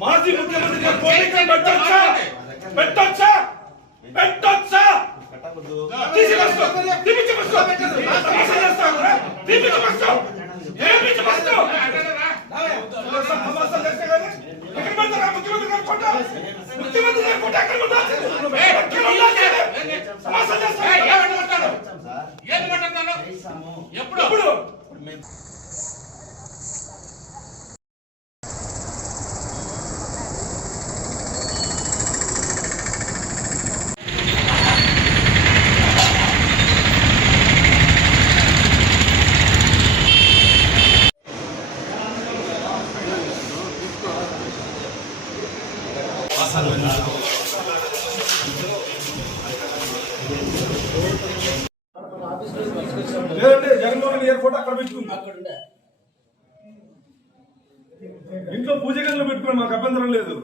మాజీ ముఖ్యమంత్రి పోలీసులు పెట్టొచ్చా పెట్టొచ్చా పెట్టొచ్చా తీసి బస్సు తీపిచ్చి బస్సు తమాషా చేస్తావురా? తీపిచ్చి బస్సు తీపిచ్చి బస్సు తమాషా చేస్తే కానీ ఎక్కడ పెడతారా ముఖ్యమంత్రి గారు ఫోటో ముఖ్యమంత్రి గారు ఫోటో ఎక్కడ పెట్టాల్సింది? ఎక్కడ ఉండాల్సింది? తమాషా చేస్తావు ఏం మాట్లాడతాను ఎప్పుడు ఎప్పుడు లేదంటే జగన్మోహన్ ఎయిర్పోర్ట్ అక్కడ పెట్టుకుంది. ఇంట్లో పూజ గదిలో పెట్టుకుని మాకు అభ్యంతరం లేదు.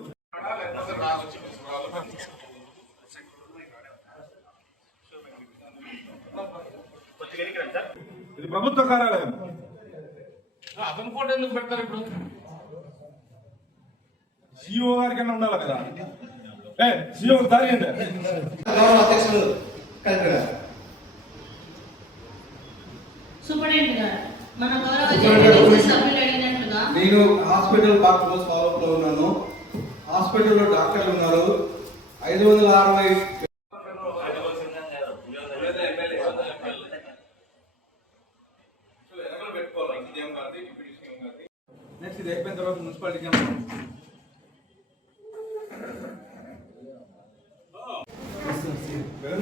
ఇది ప్రభుత్వ కార్యాలయం. అతను కూడా ఎందుకు పెడతారు ఇప్పుడు? సిఇఓ గారికి ఉండాలి కదా. ఏ సిఇఓ దారి అండి గౌరవ అధ్యక్షులు కలెక్టర్ గారు. సూపరింటెండెంట్ గారు మన గౌరవ సూపరింటెండెంట్ జడ్జి గురించి సభ్యులు అడిగినట్లుగా నేను హాస్పిటల్ ఫాలో లో ఉన్నాను. హాస్పిటల్లో డాక్టర్లు ఉన్నారు. ఐదు వందల అరవై నెక్స్ట్ ఇది అయిపోయిన తర్వాత మున్సిపాలిటీ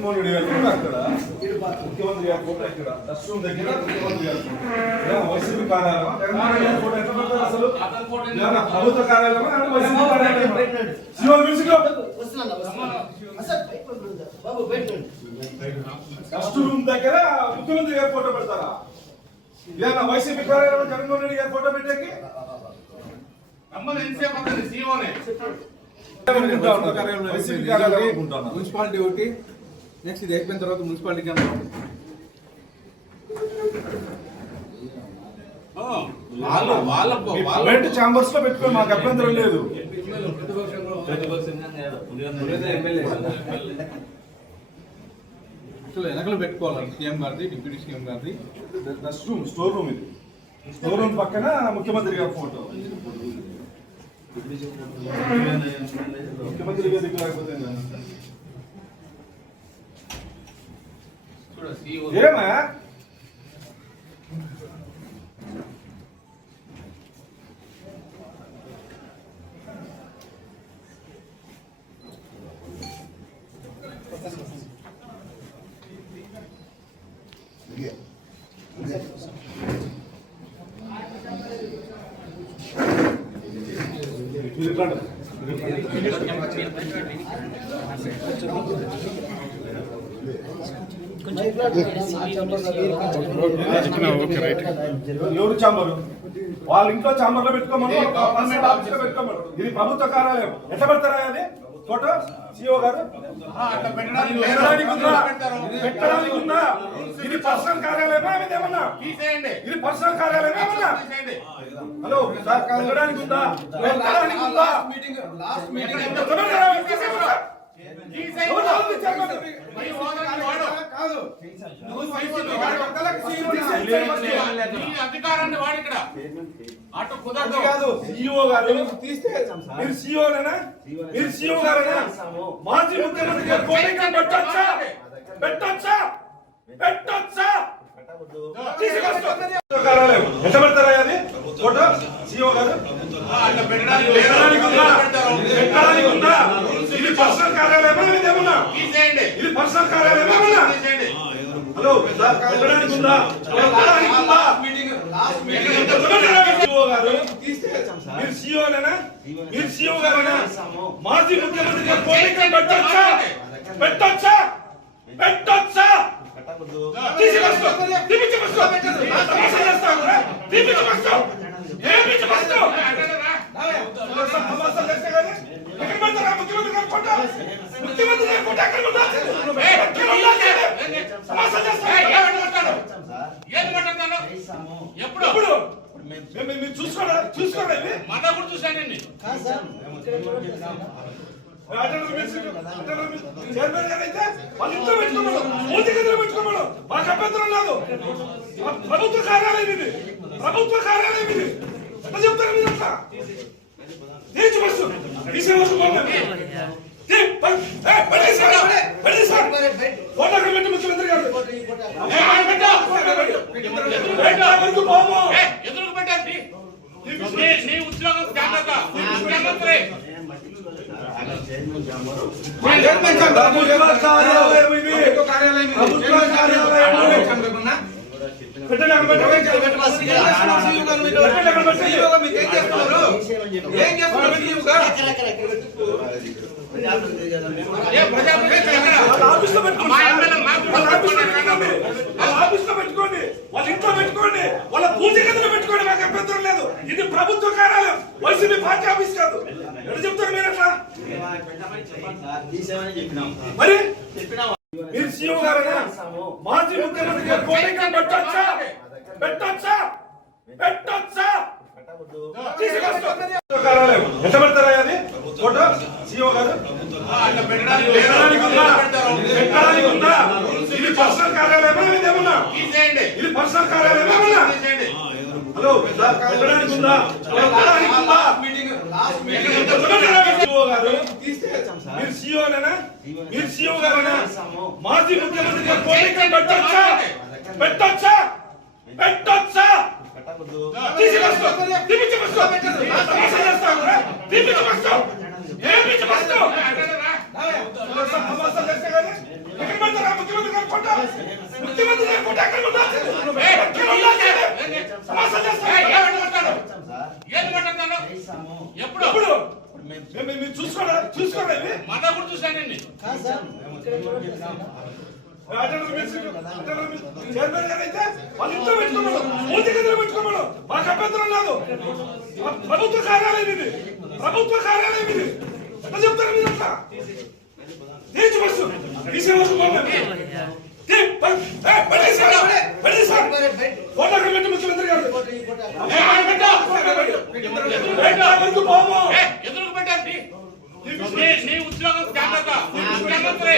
అక్కడ. ముఖ్యమంత్రి గారి ఫోటో ఇక్కడ. డస్ట్ రూమ్ దగ్గర ముఖ్యమంత్రి గారి ఫోటో. ఏమో వైసీపీ కార్యాలయమా? జగన్మోహన్ గారి ఫోటో పెడతారు అసలు? ప్రభుత్వ కార్యాలయమా? వైసీపీ శివ మ్యూజిక్ రూమ్ దగ్గర ముఖ్యమంత్రి గారి ఫోటో పెడతారా? ఏమన్నా వైసీపీ కార్యాలయం జగన్మోహన్ రెడ్డి గారి ఫోటో పెట్టేకి? నమ్మని ఎంతసేపు సీఓనే కార్యాలయం. మున్సిపాలిటీ ఒకటి. నెక్స్ట్ ఇది అయిపోయిన తర్వాత మున్సిపాలిటీ వాళ్ళు వాళ్ళ వాళ్ళ ఛాంబర్స్లో మాకు అభ్యంతరం లేదు. అసలు వెనకలు పెట్టుకోవాలి. సీఎం గారిది డిప్యూటీ సీఎం గారిది. రూమ్ స్టోర్ రూమ్ ఇది. స్టోర్ రూమ్ పక్కన ముఖ్యమంత్రి గారి ఫోటో ముఖ్యమంత్రి గారి దగ్గర లేకపోతే ఏంది? చూడు సీఓ ఏమా? ఇది ఇట్లాంటి. ఎవరు చాంబరు వాళ్ళ ఇంట్లో చాంబర్లో పెట్టుకోమను పర్మనెంట్ ఆఫీస్లో పెట్టుకోమను. ఇది ప్రభుత్వ కార్యాలయం. ఎట్లా పెడతారా అది? ఫోటో సిఓ గారు? పెట్టడానికి ఉందా? ఇది పర్సనల్ కార్యాలయమా ఇది ఏమన్నా? ఇది పర్సనల్ కార్యాలయమా ఏమన్నా? హలో సార్ పెట్టడానికి ఉందా? పెట్టడానికి ఉందా మీటింగ్ లాస్ట్ మీటింగ్ ఎట్లా పెడతారా? తీసేయమను సార్. తీసేయండి. ఎవరు ఆలోచించి చెప్పండి. మీ హోదాని వాడు. కాదు నువ్వు వైసీపీ వాడు వాడు. ఒక్కళ్ళకి సీఎం తీసేయండి. ఉన్నా. నీ అధికారాన్ని వాడు ఇక్కడ. అటు అది కుదరదు కాదు సిఇఓ గారు తీస్తే మీరు సిఇఓనేనా మీరు సిఇఓ గారేనా? మాజీ ముఖ్యమంత్రి గారు పోలీసులు పెట్టొచ్చా? పెట్టొచ్చా? పెట్టొచ్చా? తీసుకొస్తా. కార్యాలయం ఎట్లా పెడతారా అది? ఫోటో? సిఇఓ గారు? అట్లా పెట్టడానికి పెట్టడానికి ఉందా? పెడతారు. పెట్టడానికి ఉందా? ఇది పర్సనల్ కార్యాలయమా? ఇది ఏమన్నా? తీసేయండి. ఇది పర్సనల్ కార్యాలయమా? హలో పెట్టడానికి ఉందా పెట్టడానికి ఉందా మీటింగ్ లాస్ట్ మీటింగ్ ఎట్లా పెడతారా సిఇఓ గారు? తీస్తే మీరు సిఇఓనేనా మీరు సిఇఓ గారేనా? మాజీ ముఖ్యమంత్రి గారు పోలీసులు పెట్టొచ్చా? పెట్టొచ్చా? పెట్టొచ్చా? తీసుకొస్తా తీపిచ్చి బస్సు తమాషా చేస్తావురా? తీపిచ్చి బస్సు తీపిచ్చి బస్సు తమాషా చేస్తే కానీ ఎక్కడ పెడతారా? ముఖ్యమంత్రి గారి ముఖ్యమంత్రి గారి ఎక్కడ ఉండాల్సింది? తమాషా చేస్తావురా? ఏం మాట్లాడతాను ఏం మాట్లాడతాను ఎప్పుడు ఎప్పుడు మేము- మేము- మీరు చూసుకోరా? చూసుకోరా మన కూడా మినిస్టర్, చైర్మన్ గారు అయితే వాళ్ళ ఇంట్లో పెట్టుకోమను. పూర్తి గదిలో పెట్టుకోమను. మాకు అభ్యంతరం లేదు. ప్ర- ప్రభుత్వ కార్యాలయం ఇది. ప్రభుత్వ కార్యాలయం ఇది. ఎట్లా చెప్తారు మీరు తీర్చి బస్సు. తీసే ముఖ్యమంత్రి గారు. నీ ఉద్యోగం జాగ్రత్త. ముఖ్యమంత్రి ఏం చేస్తున్నారు? పెట్టుకోండి. వాళ్ళ పెట్టుకోండి. ఇంట్లో పెట్టుకోండి. వాళ్ళ పూజ గదిలో పెట్టుకోండి. మాకు అభ్యంతరం లేదు. ఇది ప్రభుత్వ కార్యాలయం. వైసీపీ పార్టీ ఆఫీస్ కాదు. ఎట్లా చెప్తారు మీరు చెప్పినాం మరి మీరు సీఎం గారేనా? మాజీ ముఖ్యమంత్రి గారు పోటీగా పెట్టొచ్చా? పెట్టొచ్చా? పెట్టొచ్చా? కార్యాలయం. ఎంత పెడతారా అది? ఫోటో? సీఎం గారు? పెట్టడానికి ఉందా? ఇది పర్సనల్ కార్యాలయమా ఇది పర్సనల్ కార్యాలయమా హలో పెట్టడానికి ఉందా? పెట్టడానికి ఉందా? మీటింగ్ లాస్ట్ CEO గారు మీరు సీఓ నేనా? మీరు సీఓ గారేనా? మాజీ ముఖ్యమంత్రి గారు పోటీగా పెట్టొచ్చా? పెట్టొచ్చా? పెట్టొచ్చా? ముఖ్యమంత్రి గారు ముఖ్యమంత్రి గారు చేస్తారా? ఏమని మాట్లాడు ఏది మాట్లాడతాను ఎప్పుడు ఎప్పుడు మేము- మేము- మీరు చూసుకోరా చూసుకోరా ఇవి మన కూడా చూశానండి attender minister, attender minister, chairman గారు అయితే వాళ్ళ ఇంట్లో పెట్టుకోమను పూజ గదిలో పెట్టుకోమను మాకు అభ్యంతరం లేదు ప్ర- ప్రభుత్వ కార్యాలయం ఇది ప్రభుత్వ కార్యాలయం ఇది ఎట్లా చెప్తారు మీరు తీర్చి బస్సు. ముఖ్యమంత్రి గారు ఏ, ఆడ పెట్టు. ఎట్లా వరకు పోము. ఏ, ఎదురుకు పెట్టండి నీ నీ ఉద్యోగం జాగ్రత్త ముఖ్యమంత్రి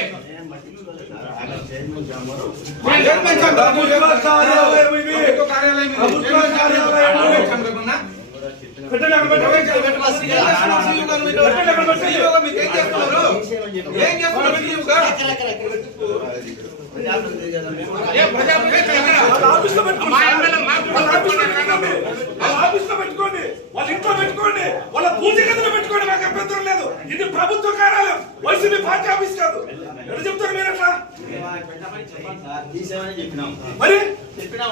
చైర్మన్ సార్, ప్రభుత్వ కార్యాలయం ఇది. ప్రభుత్వ కార్యాలయం ఇది. ప్రభుత్వ కార్యాలయం. చంద్రబాబు పెట్టండి అక్కడ పెట్టండి. సీఈఓ గారు మీరు పెట్టండి అక్కడ పెట్టండి. సీఈఓ గారు మీకు ఏం చేస్తున్నారు ఏం చేస్తున్నారు సీఈఓ గారు ఏ ప్రజాప్రతినిధి ఎక్కడ వాళ్ళ ఆఫీస్లో పెట్టుకోండి. మా ఎమ్మెల్యే మాకు వాళ్ళ ఆఫీస్లో పెట్టుకోండి. వాళ్ళ ఆఫీస్లో పెట్టుకోండి. వాళ్ళ ఇంట్లో పెట్టుకోండి. వాళ్ళ పూజ గదిలో పెట్టుకోండి. మాకు అభ్యంతరం లేదు. ఇది ప్రభుత్వ కార్యాలయం. వైసీపీ పార్టీ ఆఫీస్ కాదు. ఎట్లా చెప్తారు మీరు చెప్పినాం మరి చెప్పినాం